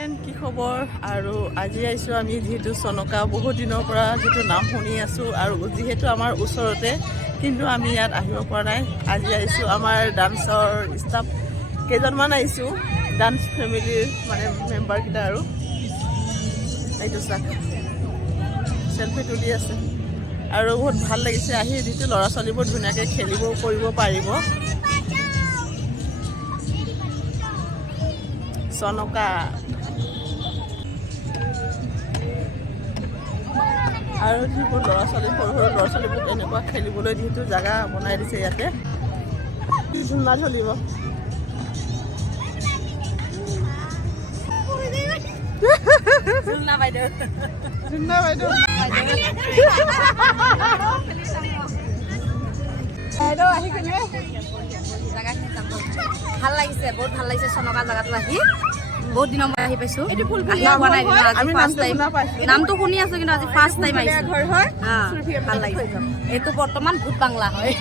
কি খবৰ আৰু আজি আহিছোঁ আমি যিহেতু চনকা বহুত দিনৰ পৰা যিটো নাম শুনি আছোঁ আৰু যিহেতু আমাৰ ওচৰতে কিন্তু আমি ইয়াত আহিব পৰা নাই। আজি আহিছোঁ আমাৰ ডান্সৰ ষ্টাফ কেইজনমান আহিছোঁ, ডান্স ফেমিলিৰ মানে মেম্বাৰকেইটা আৰু এইটো চাক চেলফি তুলি আছে আৰু বহুত ভাল লাগিছে আহি, যিটো ল'ৰা ছোৱালীবোৰ ধুনীয়াকৈ খেলিব কৰিব পাৰিব। চনকা আৰু যিবোৰ ল'ৰা ছোৱালী সৰু সৰু ল'ৰা ছোৱালীবোৰ এনেকুৱা খেলিবলৈ যিহেতু জেগা বনাই দিছে ইয়াতে, ঝুলনা ঝুলিব। ঝুলনা বাইদেউ ঝুলনা বাইদেউ বাইদেউ আহি কেনে জেগাখিনি যাম, ভাল লাগিছে, বহুত ভাল লাগিছে চনকা জেগাটো আহি। বহুত দিনৰ মই আহি পাইছো, আহি পোৱা নাই কিন্তু আজি ফাৰ্ষ্ট টাইম। নামটো শুনি আছো কিন্তু আজি ফাৰ্ষ্ট টাইম আহিছো। ভাল লাগিছে। এইটো বৰ্তমান ভূত বাংলা হয়।